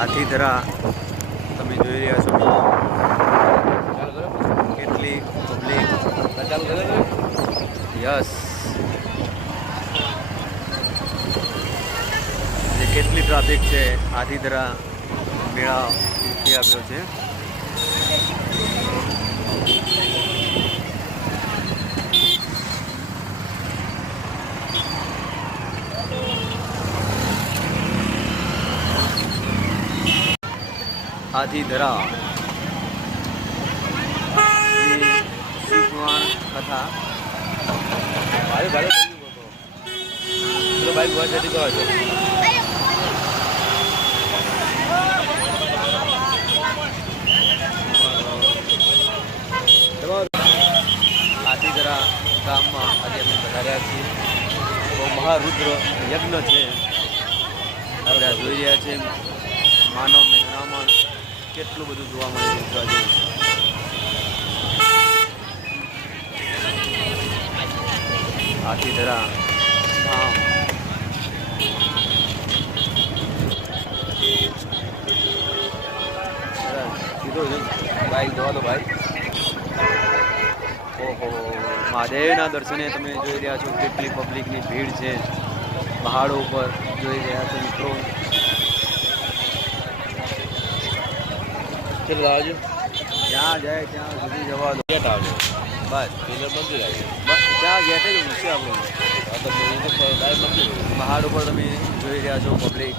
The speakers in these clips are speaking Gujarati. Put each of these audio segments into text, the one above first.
હાથીધરા તમે જોઈ રહ્યા છો કેટલી પબ્લિક યસ કેટલી ટ્રાફિક છે હાથીધરા મેળા આવ્યો છે હાથીધરા શિવપુરાણ કથા ભાઈ બહુ જલ્દી કરો છો હાથીધરા ગામમાં આજે અમે પધાર્યા છીએ તો મહારુદ્ર યજ્ઞ છે આપણે આ જોઈ રહ્યા છીએ માનવ મહેરામણ કેટલું બધું જોવા મળી રહ્યું છે હાથીધરા ધામ કીધું બાઈક જોવા દો ભાઈ ઓહો મહાદેવના દર્શને તમે જોઈ રહ્યા છો કેટલી પબ્લિકની ભીડ છે પહાડો ઉપર જોઈ રહ્યા છો મિત્રો જ્યાં જાય ત્યાં સુધી જવા દો ગેટ આવજો બસ મંદિર આવી બસ ત્યાં ગેટ જ મૂકશે આપણું પહાડ ઉપર તમે જોઈ રહ્યા છો પબ્લિક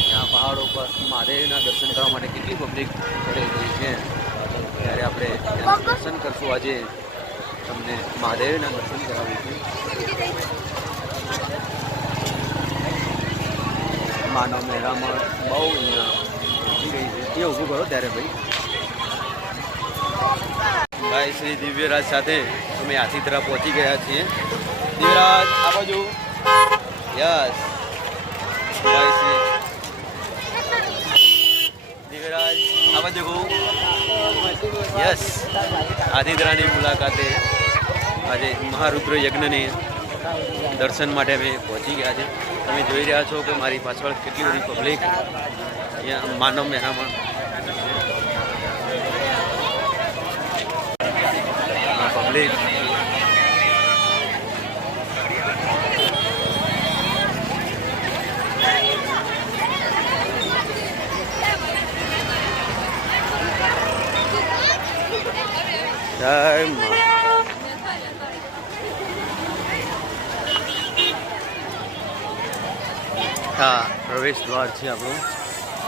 ત્યાં પહાડ ઉપર મહાદેવના દર્શન કરવા માટે કેટલી પબ્લિક કરી રહી છે ત્યારે આપણે દર્શન કરશું આજે તમને મહાદેવના દર્શન કરાવીશું માનવ મહેરામણ બહુ અહીંયા પહોંચી ગઈ છે એ ઊભું કરો ત્યારે ભાઈ શ્રી દિવ્યરાજ સાથે અમે હાથીધરા પહોંચી ગયા છીએ દિવ્યરાજ આ બાજુ યસ ભાઈ શ્રી દિવ્યરાજ આ બાજુ કહું યસ હાથીધરાની મુલાકાતે આજે મહારુદ્ર યજ્ઞની દર્શન માટે અમે પહોંચી ગયા છે તમે જોઈ રહ્યા છો કે મારી પાછળ કેટલી બધી પબ્લિક અહીંયા માનવ મહેરામણ પબ્લિક હા પ્રવેશ દ્વાર છે આપણું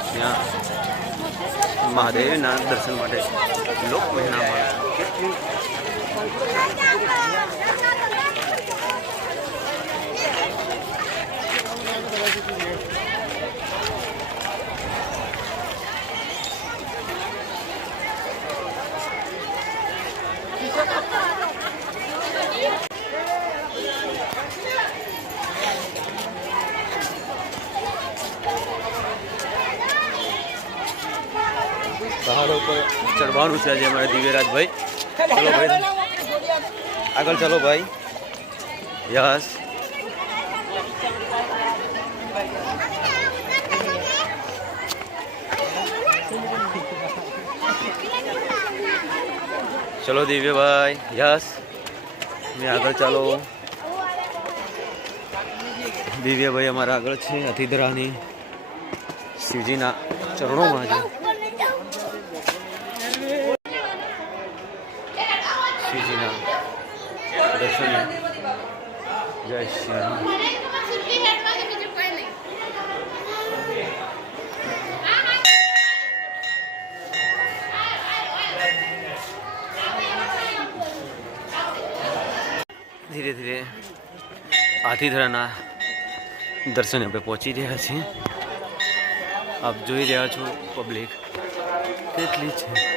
ત્યાં મહાદેવના દર્શન માટે લોક મહેરામણ કેટલી પહાડો પર ચડવાનું છે આજે અમારે દિવ્યરાજભાઈ ચલો ભાઈ આગળ ચાલો ભાઈ યસ ચલો દિવ્યભાઈ યસ મેં આગળ ચાલો દિવ્યભાઈ અમારા આગળ છે હાથીધરાની શિવજીના ચરણોમાં છે શિવજીના દર્શન જય શ્રી રામ ધીરે ધીરે હાથીધરાના દર્શને આપણે પહોંચી રહ્યા છીએ આપ જોઈ રહ્યા છો પબ્લિક કેટલી છે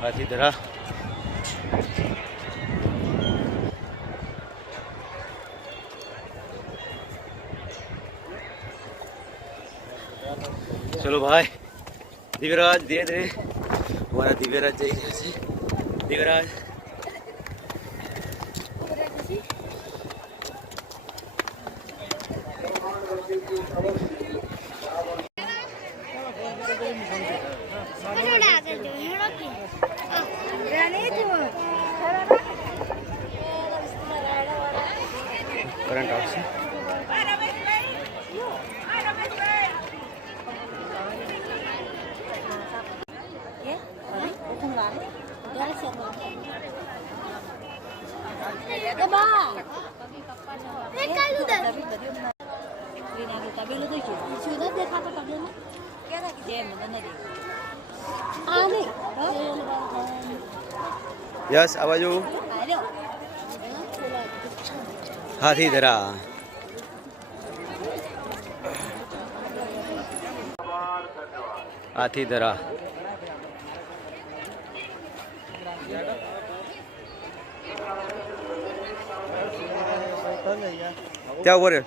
હાથીધરા चलो भाई दिव्यराज धीरे धीरे हमारा दिव्यराज जाइए दिव्यराज करंट आउट से यस आवाजो हाथीधरा हाथीधरा क्या हुआ रे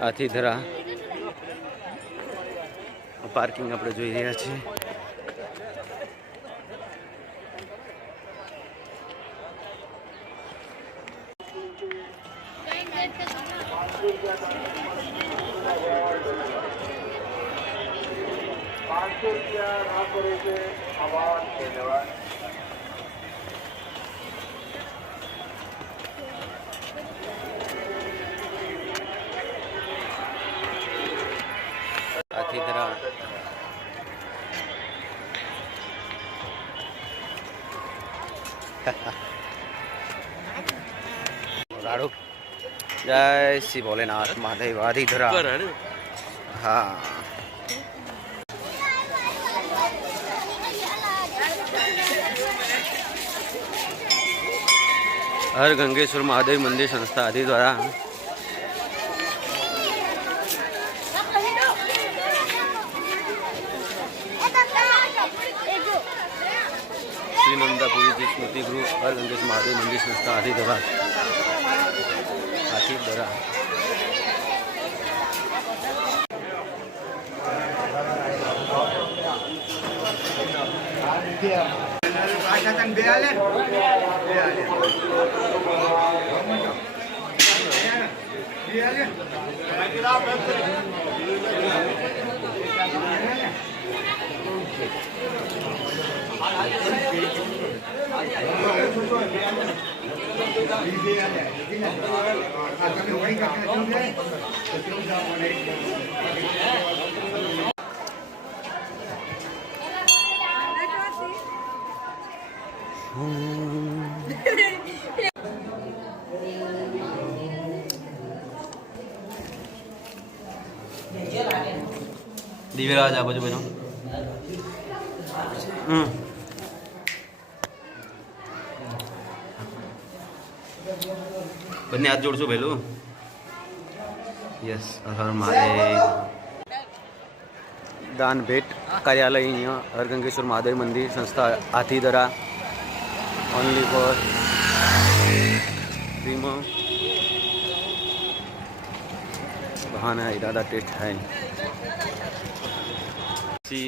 હાથીધરા પાર્કિંગ આપણે જોઈ રહ્યા છીએ हाथीधरा राड़ू जय श्री भोलेनाथ महादेव हाथीधरा हाँ हर गंगेश्वर महादेव मंदिर संस्था आदि द्वारा श्री नंदापुरी जी स्मृति गृह हर गंगेश्वर महादेव मंदिर संस्था हाथीधरा हाथीधरा दिव्यराज आ बाजू बनो બંને હાથ જોડશો પહેલું યસ હર મહાદેવ દાન ભેટ કાર્યાલય અહીંયા હરગંગેશ્વર મહાદેવ મંદિર સંસ્થા હાથીધરા ઓનલી ફોર ફ્રીમાં બહાના इरादा टेस्ट है श्री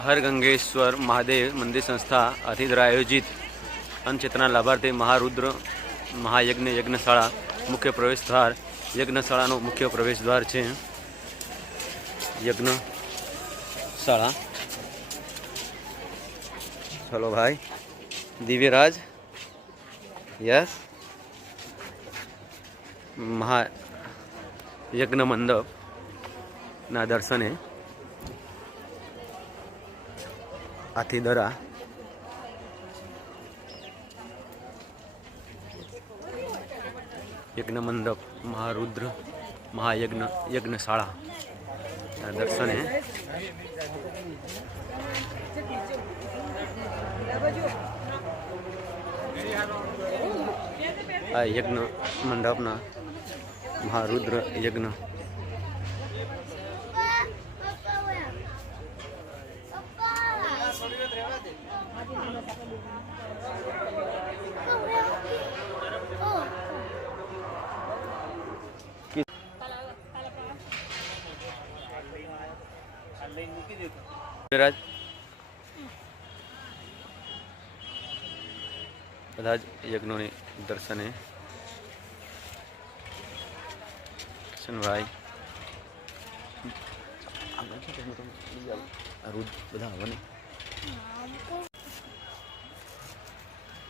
हरगंगेश्वर महादेव मंदिर संस्था हाथीधरा आयोजित अन्नचेतना लाभार्थी महारुद्र महायज्ञ यज्ञशाला मुख्य प्रवेश द्वार यज्ञशाला मुख्य प्रवेश द्वार है यज्ञशाला चलो भाई दिव्यराज यस महायज्ञ मंडप ना दर्शने हाथीधरा यज्ञ मंडप महारुद्र महायज्ञ यज्ञशाला दर्शन है આ યજ્ઞ મંડપના મહારુદ્ર યજ્ઞ રાજ બધા જ યજ્ઞોની દર્શને કિશનભાઈ બધા આવવાને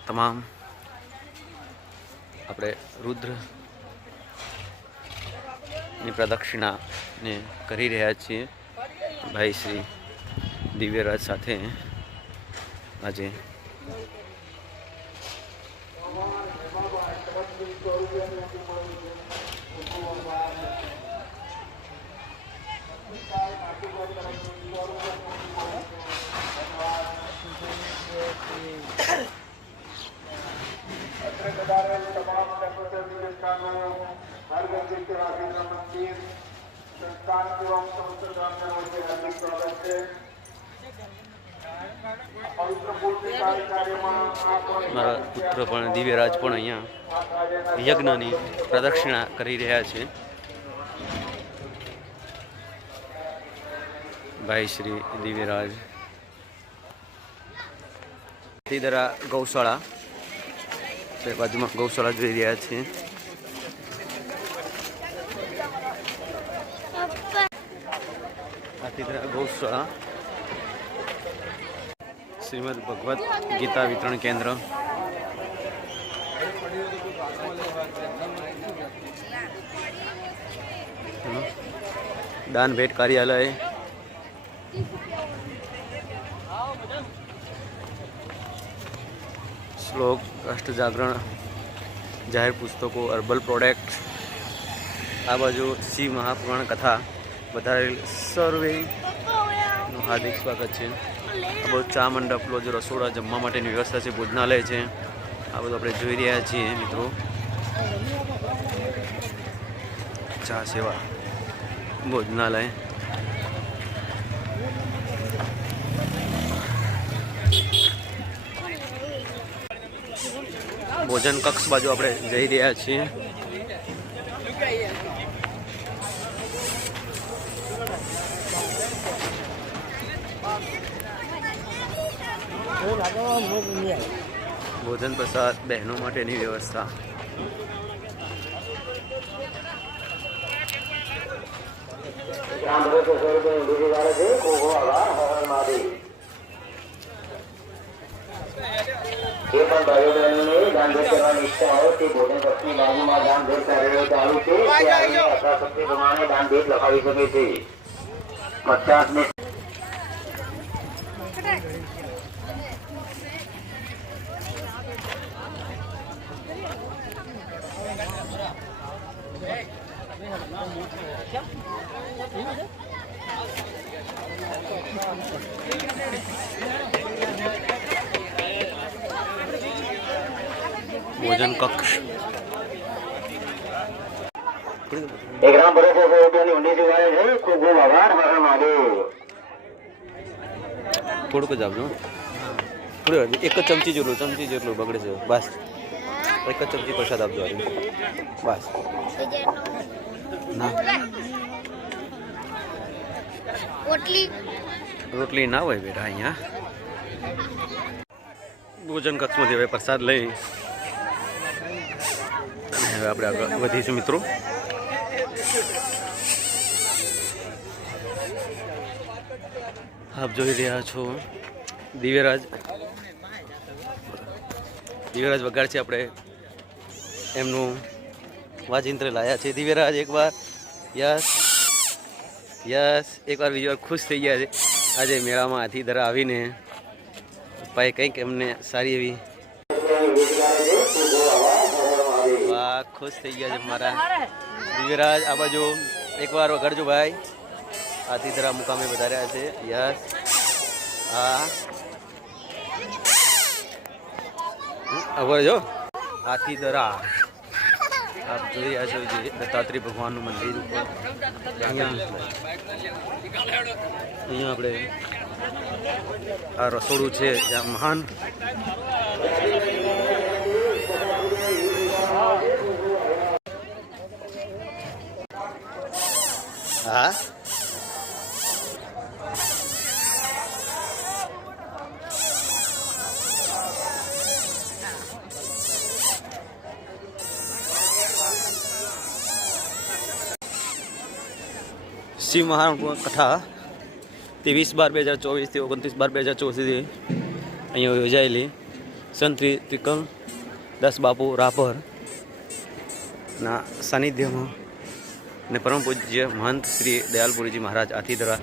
તમામ આપણે રુદ્રની પ્રદક્ષિણાને કરી રહ્યા છીએ ભાઈ શ્રી દિવ્યરાજ સાથે આજે મારા પુત્ર પણ દિવ્યરાજ પણ અહીંયા યજ્ઞની પ્રદક્ષિણા કરી રહ્યા છે ભાઈ શ્રી દિવ્યરાજ હાથીદરા ગૌશાળા બાજુમાં ગૌશાળા જોઈ રહ્યા છીએ હાથીદરા ગૌશાળા શ્રીમદ ભગવત ગીતા વિતરણ કેન્દ્ર દાન ભેટ કાર્યાલય શ્લોક રાષ્ટ્ર જાગરણ જાહેર પુસ્તકો અર્બલ પ્રોડક્ટ આ બાજુ શિવ મહાપુરાણ કથા વધારેલ સર્વેનું હાર્દિક સ્વાગત છે આ બધું ચા મંડપ જે રસોડા જમવા માટેની વ્યવસ્થા છે ભોજનાલય છે આ બધું આપણે જોઈ રહ્યા છીએ મિત્રો ચા સેવા ભોજનાલય ભોજન કક્ષ બાજુ આપણે જઈ રહ્યા છીએ ભોજન પ્રસાદ બહેનો માટેની વ્યવસ્થા જે પણ ભાઈઓ બહેનોને દાન ભેટ કરવાની ઈચ્છા હોય તે ભોજન કક્ષની બાજુમાં દાન ભેટ કાર્યાલય ચાલુ છે ત્યાં યથાશક્તિ પ્રમાણે દાન ભેટ લખાવી શકે છે 50 ને ભોજન કક્ષ ગ્રામ પંચાયત રૂપિયાની ઊંડી દિવાળે છે ખૂબ ખૂબ આભાર હર મહાદેવ થોડુંક જ આપજો થોડું એક જ ચમચી જેટલું બગડે છે બસ એક જ ચમચી પ્રસાદ આપજો બસ ના રોટલી ના હોય બેટા અહીંયા ભોજન કક્ષમાંથી હવે પ્રસાદ લઈ હવે આપણે આગળ વધીશું મિત્રો આપ જોઈ રહ્યા છો દિવ્યરાજ વગાડ છે આપણે એમનું વાજિંત્ર લાયા છે દિવ્યરાજ એકવાર યસ એકવાર બીજી વાર ખુશ થઈ ગયા છે આજે મેળામાં હાથીદરા આવીને પપ્પાએ કંઈક એમને સારી એવી વાહ ખુશ થઈ ગયા છે મારા દિવ્યરાજ આ બાજુ એકવાર વગાડજો ભાઈ હાથીદરા મુકામે વધાર્યા છે યસ હા હવે જો હાથીદરા આપ જોઈ રહ્યા છો જે દત્તાત્રેય ભગવાનનું મંદિર ઉપર અહીંયા આપણે આ રસોડું છે જ્યાં મહાન હા શિવ મહારાણ કથા 23/12/2024 થી 29/12/2024 સુધી અહીંયા યોજાયેલી સંત ત્રિકમ દાસ બાપુ રાપર ના સાનિધ્યમાં ને પરમ પૂજ્ય મહંત શ્રી દયાલપુરીજી મહારાજ આથીધરા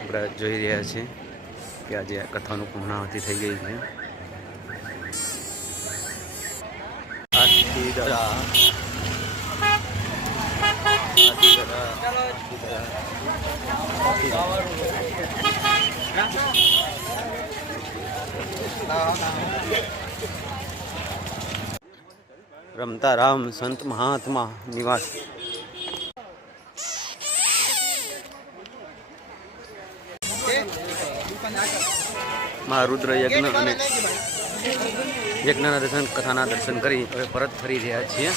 આપણે જોઈ રહ્યા છીએ કે આજે કથાનું પૂર્ણાહુતિ થઈ ગઈ છે. રમતા રામ સંત મહાત્મા નિવાસ મહારુદ્ર યજ્ઞ અને યજ્ઞના દર્શન કથાના દર્શન કરી હવે પરત ફરી રહ્યા છીએ.